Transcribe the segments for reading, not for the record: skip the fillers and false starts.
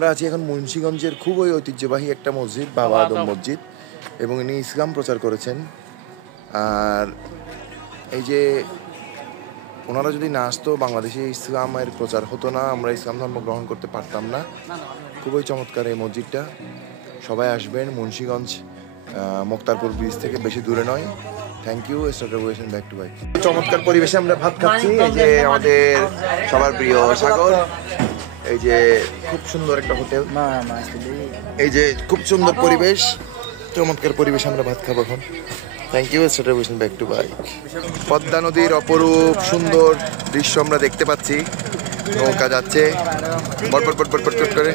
আমরা আছি এখন মুন্সিগঞ্জের খুবই ঐতিহ্যবাহী একটা মসজিদ, বাবা আদম মসজিদ, এবং ইনি ইসলাম প্রচার করেছেন। আর এই যে ওনারা যদি না আসতো, বাংলাদেশে ইসলামের প্রচার হতো না, আমরা ইসলাম ধর্ম গ্রহণ করতে পারতাম না। খুবই চমৎকার এই মসজিদটা, সবাই আসবেন। মুন্সিগঞ্জ মোক্তারপুর ব্রিজ থেকে বেশি দূরে নয়। Thank you. Back to bike. চমৎকার পরিবেশে আমরা ভাত খাচ্ছি। এই যে আমাদের সবার প্রিয় সাগর, এই যে খুব সুন্দর একটা হোটেল, এই যে খুব সুন্দর পরিবেশ, চমৎকার পরিবেশে আমরা ভাত খাবো এখন। Thank you. Back to bike. Padma নদীর অপরূপ সুন্দর দৃশ্য আমরা দেখতে পাচ্ছি। নৌকা যাচ্ছে বটবট বটবট বটবট করে,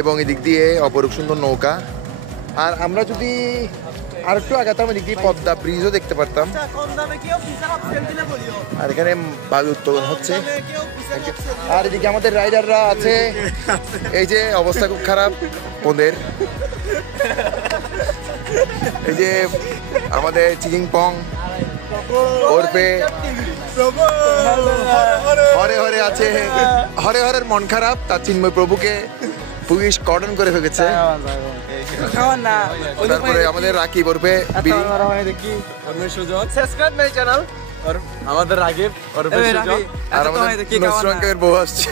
এবং এদিক দিয়ে অপরূপ সুন্দর নৌকা। আর আমরা যদি আর একটু আগাতাম, এদিক দিয়ে পদ্মা ব্রিজও দেখতে পারতাম। আর এখানে বায়ু উত্তোলন হচ্ছে। আর এদিকে আমাদের রাইডাররা আছে। এই যে অবস্থা খুব খারাপ ওদের। এই যে আমাদের চিজিং পং ওরপে হরে হরে আছে। হরে হরের মন খারাপ, তার চিন্ময় প্রভুকে পুলিশ কর্ডন করে ফেলেছে। তারপরে আমাদের রাকিব ওরপে আমাদের রাকিব আর আমাদের বউ আসছে।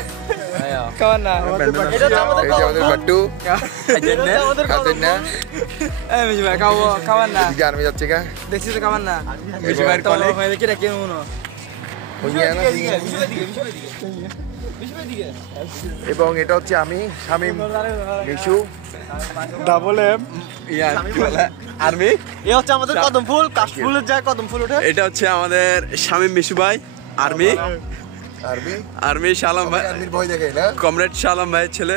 আর্মি যাচ্ছে গা, দেখছি তো খাবার না। এবং এটা হচ্ছে আমি, Shamim, Mishu, double M, army. এই হচ্ছে আমাদের কদম ফুল, কাশফুলের যায় কদম ফুল ওঠে। এটা হচ্ছে আমাদের শামীম, মিশু ভাই, আর্মি, আর্মি শালাম ভাই, আর্মির ভয় দেখে না, কমরেড শালাম ভাইয়ের ছেলে।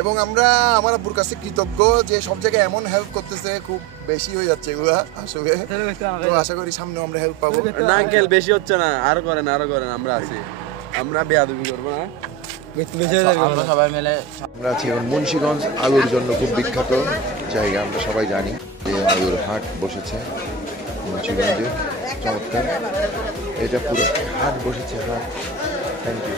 এবং আমরা আমার আব্বুর কাছে কৃতজ্ঞ যে সব জায়গায় এমন হেল্প করতেছে। খুব বেশি হয়ে যাচ্ছে এগুলা আসলে, তো আশা করি সামনে আমরা হেল্প পাবো। না আঙ্কেল, বেশি হচ্ছে না, আরো করেন আরো করেন, আমরা আছি, আমরা বেয়াদবি করবো না। আমরা সবাই মিলে আমরা আছি এখন মুন্সিগঞ্জ, আলুর জন্য খুব বিখ্যাত জায়গা। আমরা সবাই জানি যে আলুর হাট বসেছে মুন্সিগঞ্জে, চমৎকার। এটা পুরো হাট বসেছে, হাট। Thank you.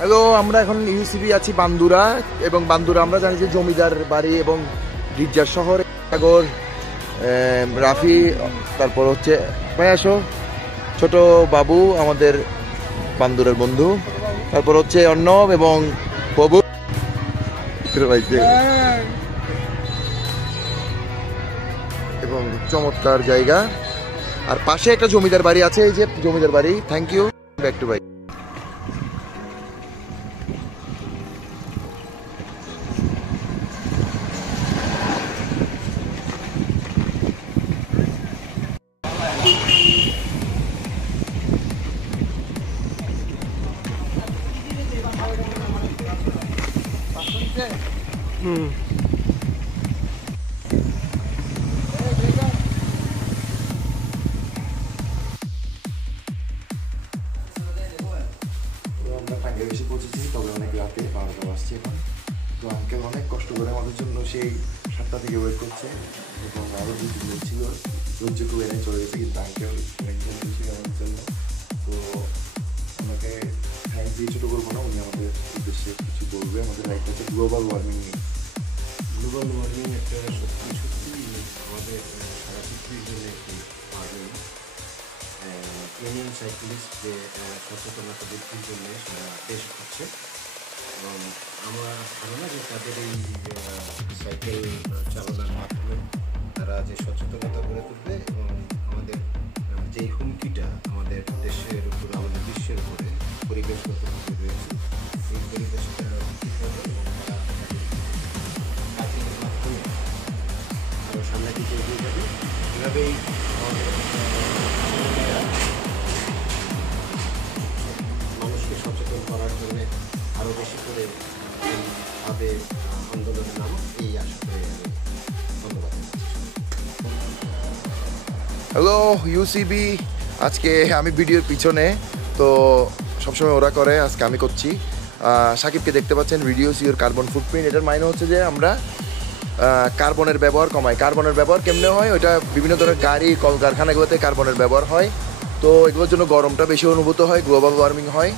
হ্যালো, আমরা এখন ইউসিবি আছি বান্দুরা, এবং বান্দুরা আমরা জানি যে জমিদার বাড়ি এবং গির্জার শহর। সাগর, রাফি, তারপর হচ্ছে ভাইয়াসো, ছোট বাবু আমাদের বান্দুরের বন্ধু, তারপর হচ্ছে অর্ণব এবং প্রভু। এবং চমৎকার জায়গা। আর পাশে একটা জমিদার বাড়ি আছে, এই যে জমিদার বাড়ি। Thank you. Back to bike. আমরা টাঙ্গাইলে পৌঁছেছি, তবে অনেক রাতে 12টা বাজছে এখন। তো আঙ্কেল অনেক কষ্ট করে আমাদের জন্য সেই 7টা থেকে ওয়েট করছে, এবং আরও 2-3 দিন ছিল, ধৈর্যটুকু এনে চলে গেছে। কিন্তু আঙ্কেল একজন বেশি আমাদের জন্য, তো আমাকে থ্যাংক দিয়ে ছোটো করবো না, উনি আমাদের উদ্দেশ্যে কিছু বলবে। আমাদের রাইট হচ্ছে গ্লোবাল ওয়ার্মিং নিয়ে। গ্লোবাল ওয়ার্মিং একটা সত্যি আমাদের সারা পৃথিবীর জন্য একটি ওয়ার্মিং। ইউনিয়ন সাইক্লিস্ট যে সচেতনতা বৃদ্ধির জন্য সারা দেশ করছে, এবং আমার ধারণা যে তাদের এই সাইকেল চালনার মাধ্যমে তারা যে সচেতনতা গড়ে তুলবে, এবং আমাদের যে হুমকিটা আমাদের দেশের উপর, আমাদের বিশ্বের উপরে পরিবেশগতভাবে রয়েছে, এই পরিবেশটা ঠিক হবে, এবং তারা কাজের মাধ্যমে আরও সামনের দিকে এগিয়ে যাবে। এভাবেই মানুষকে সচেতন করার জন্য আরও বেশি করে এইভাবে আন্দোলনের নাম, এই আশা করে আমি ধন্যবাদ। হ্যালো ইউসিবি, আজকে আমি ভিডিওর পিছনে। তো সবসময় ওরা করে, আজকে আমি করছি। সাকিবকে দেখতে পাচ্ছেন, রিডিউস ইউর কার্বন ফুটপ্রিন্ট। এটার মানে হচ্ছে যে আমরা কার্বনের ব্যবহার কমাই। কার্বনের ব্যবহার কেমনে হয়, ওইটা বিভিন্ন ধরনের গাড়ি, কলকারখানাগুলোতে কার্বনের ব্যবহার হয়। তো এগুলোর জন্য গরমটা বেশি অনুভূত হয়, গ্লোবাল ওয়ার্মিং হয়।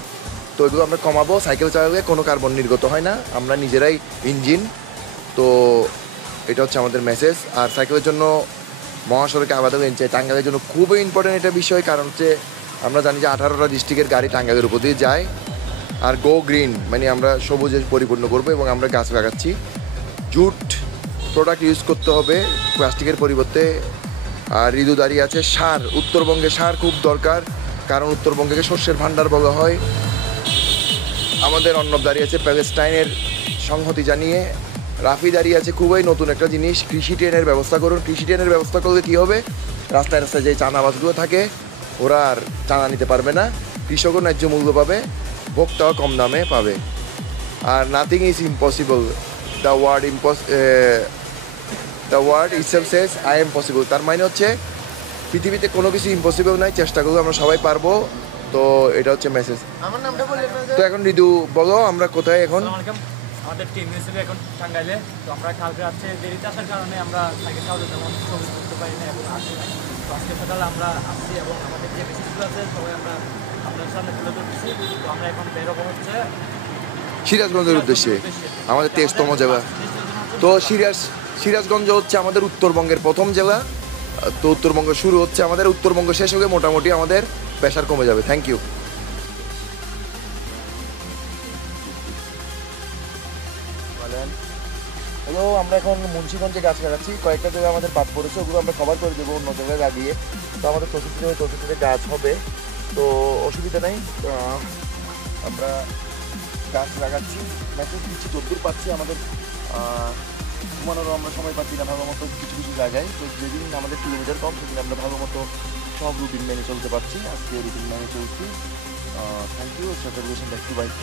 তো এগুলো আমরা কমাবো। সাইকেল চালালে কোনো কার্বন নির্গত হয় না, আমরা নিজেরাই ইঞ্জিন। তো এটা হচ্ছে আমাদের মেসেজ। আর সাইকেলের জন্য মহাসড়কে আলাদা লেন চাই, টাঙ্গাইলের জন্য খুবই ইম্পর্টেন্ট এটা বিষয়। কারণ হচ্ছে আমরা জানি যে 18টা ডিস্ট্রিক্টের গাড়ি টাঙ্গাইলের উপর দিয়ে যায়। আর গো গ্রিন মানে আমরা সবুজে পরিপূর্ণ করবো এবং আমরা গাছ লাগাচ্ছি। জুট প্রোডাক্ট ইউজ করতে হবে প্লাস্টিকের পরিবর্তে। আর ঋতু দাঁড়িয়ে আছে সার, উত্তরবঙ্গে সার খুব দরকার, কারণ উত্তরবঙ্গকে শস্যের ভাণ্ডার বলা হয়। আমাদের অর্ণব দাঁড়িয়ে আছে প্যালেস্টাইনের সংহতি জানিয়ে। রাফি দাঁড়িয়ে আছে খুবই নতুন একটা জিনিস, কৃষি ট্রেনের ব্যবস্থা করুন। কৃষি ট্রেনের ব্যবস্থা করলে কী হবে, রাস্তায় রাস্তায় যে চানাবাসগুলো থাকে ওরা আর চানা নিতে পারবে না, কৃষকও ন্যায্য মূল্য পাবে, ভোক্তাও কম দামে পাবে। আর nothing is impossible, the word itself says I am possible. তার মানে হচ্ছে পৃথিবীতে কোনো কিছু ইম্পসিবল নাই, চেষ্টা করলে আমরা সবাই পারবো। তো এটা হচ্ছে মেসেজ। আমার নামটা বললেন না যে? তো এখন ঋতু বলো, আমরা কোথায় এখন? আসসালামু আলাইকুম। আমাদের টিম হিসেবে এখন টাঙ্গাইলে। তো আমরা কালকে রাত্রে দেরিতে আসার কারণে আমরা সাইকেল চালাতে তেমন ছবি করতে পারি না এবং আসি নাই। তো আজকে সকালে আমরা আসছি এবং আমাদের যে মেসেজগুলো আছে সবাই আমরা আপনার সামনে তুলে ধরতেছি। তো আমরা এখন বেরোবো হচ্ছে সিরাজগঞ্জের উদ্দেশ্যে, আমাদের 23তম জেলা। তো সিরাজগঞ্জ হচ্ছে আমাদের উত্তরবঙ্গের প্রথম জেলা। তো উত্তরবঙ্গ শুরু হচ্ছে আমাদের, উত্তরবঙ্গ শেষ হয়ে মোটামুটি আমাদের প্রেশার কমে যাবে। Thank you. হ্যালো, আমরা এখন মুন্সিগঞ্জে গাছ লাগাচ্ছি। কয়েকটা জায়গায় আমাদের বাদ পড়েছে, ওগুলো আমরা কভার করে দেবো অন্য জায়গায় লাগিয়ে। তো আমাদের 64 গাছ হবে, তো অসুবিধা নেই। আমরা গাছ লাগাচ্ছি, মেসেজ দিচ্ছি যদ্দূর পাচ্ছি। আমাদের ঘুমানোরও আমরা সময় পাচ্ছি না ভালো মতো কিছু কিছু জায়গায়। তো যেদিন আমাদের কিলোমিটার কম সেদিন আমরা ভালো মতো সব রুটিন মেনে চলতে পারছি। আজকে রুটিন মেনে চলছি। Thank you. Back to bike.